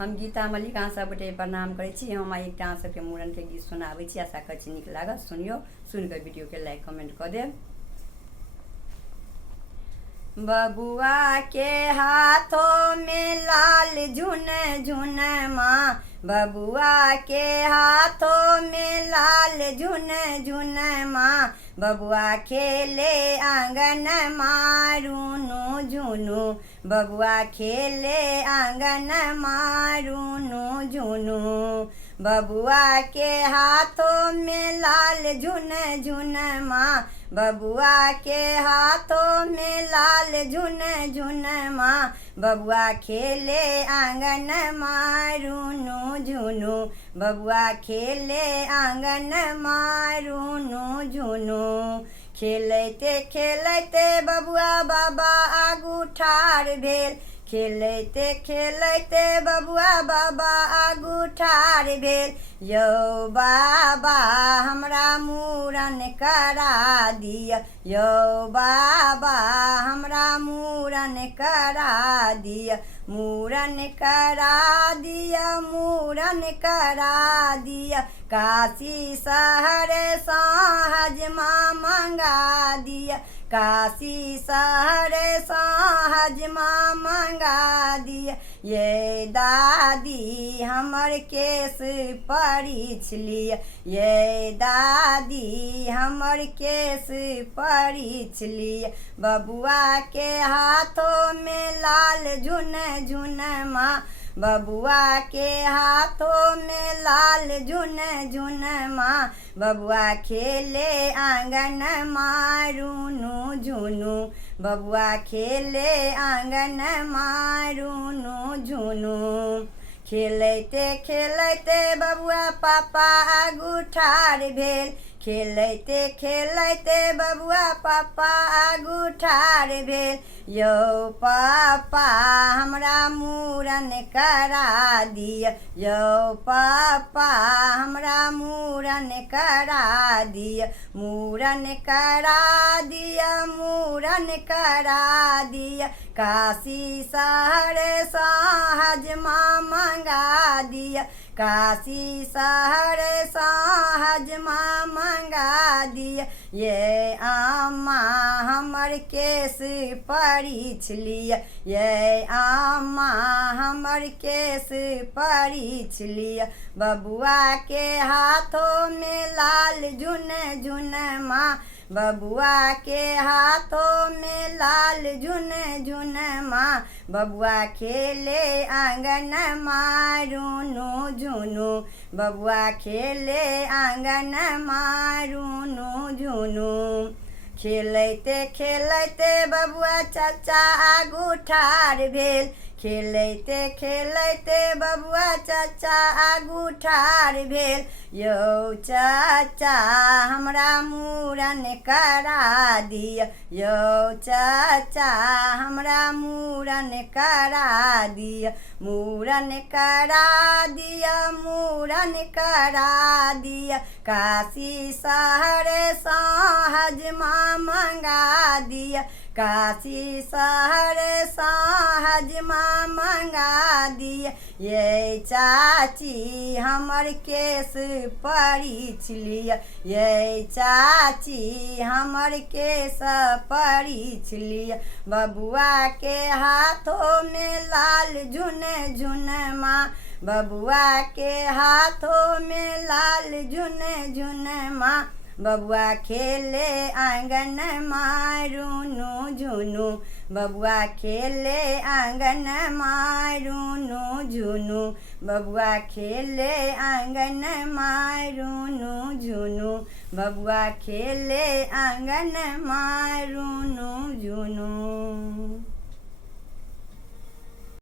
हम गीता मलिक अहाँ सबके प्रणाम करै छी। हम एकटा अहाँ सबके मूड़न के गीत सुनाबै छी। आशा करै छी नीक लागत। सुनियो, सुनकर वीडियो के लाइक कमेंट कऽ देब। बबुआ के हाथों में लाल झुन झुन माँ, बबुआ के हाथों में लाल झुन झुन माँ, बबुआ खेले आंगन मारूनु झुनु, बबुआ खेले आंगन मारूनु झुनु, बबुआ के हाथों में लाल झुन झुन माँ, बबुआ के हाथों में लाल झुन झुन माँ, बबुआ खेले आंगन मारूनु झुनु, बबुआ खेले आंगन मारूनु झुनु। खेलते खेलते बबुआ बाबा आगू ठाढ़ भेल, खेलते खेलते बबुआ बाबा आगू ठाढ़ भेल। यौ बाबा हमरा मूड़न करा दिया, यौ बाबा हमरा मूड़न करा दिया, मूड़न करा दिया, मूड़न करा दिया, काशी शहर सँ हजमा मंगा दिया, काशी शहर सँ हजमा मंगा दिया। ये दादी हमर केस परीछ लिया, ये दादी हमर केस परीछ लिया, बबुआ के हाथों में लाल झुन झुन माँ, बबुआ के हाथों में लाल झुन झुन माँ, बबुआ खेले आंगन मारूनु झुनु, बबुआ खेले आंगन मारूनु झुनु। खेलते खेलते बबुआ पापा आगू ठाढ़ भेल, खेलते खेलते बबुआ पापा आगू ठाढ़ भेल। यौ पापा हमरा मूड़न करा दिया, यौ पापा हमरा मूड़न करा दिया, मूड़न करा दिया, मूड़न करा दिया, काशी शहर सँ हजमा मंगा दिया, काशी शहर सँ हजमा मंगा दिया। ये आमा हमर केस परीछ लिया, ये आमा हमर केस परीछ लिया, बबुआ के हाथों में लाल झुन झुन माँ, बबुआ के हाथों में लाल झुन झुन माँ, बबुआ खेले आंगन मारूनु झुनु, बबुआ खेले आंगन मारूनु झुनु। खेलते खेलते बबुआ चाचा आगू ठाढ़ भेल, खेलते खेलते बबुआ चाचा आगू ठाढ़ भेल। यौ चाचा हमरा मूड़न करा दिया, यौ चाचा हमरा मूड़न करा दिया, मूड़न करा दिया, मूड़न करा दिया, काशी शहर सँ हजमा मंगा दिया, काशी शहर सँ हजमा मंगा दिया। ये चाची हमर केस परीछ लिया, ये चाची हमर केस परीछ लिया, बबुआ के हाथों में लाल झुन झुन माँ, बबुआ के हाथों में लाल झुन झुन माँ, बबुआ खेले आंगन मारूनु झुनु, बबुआ खेले आंगन मारूनु झुनु, बबुआ खेले आंगन मारूनु झुनु, बबुआ खेले आंगन मारूनु झुनु।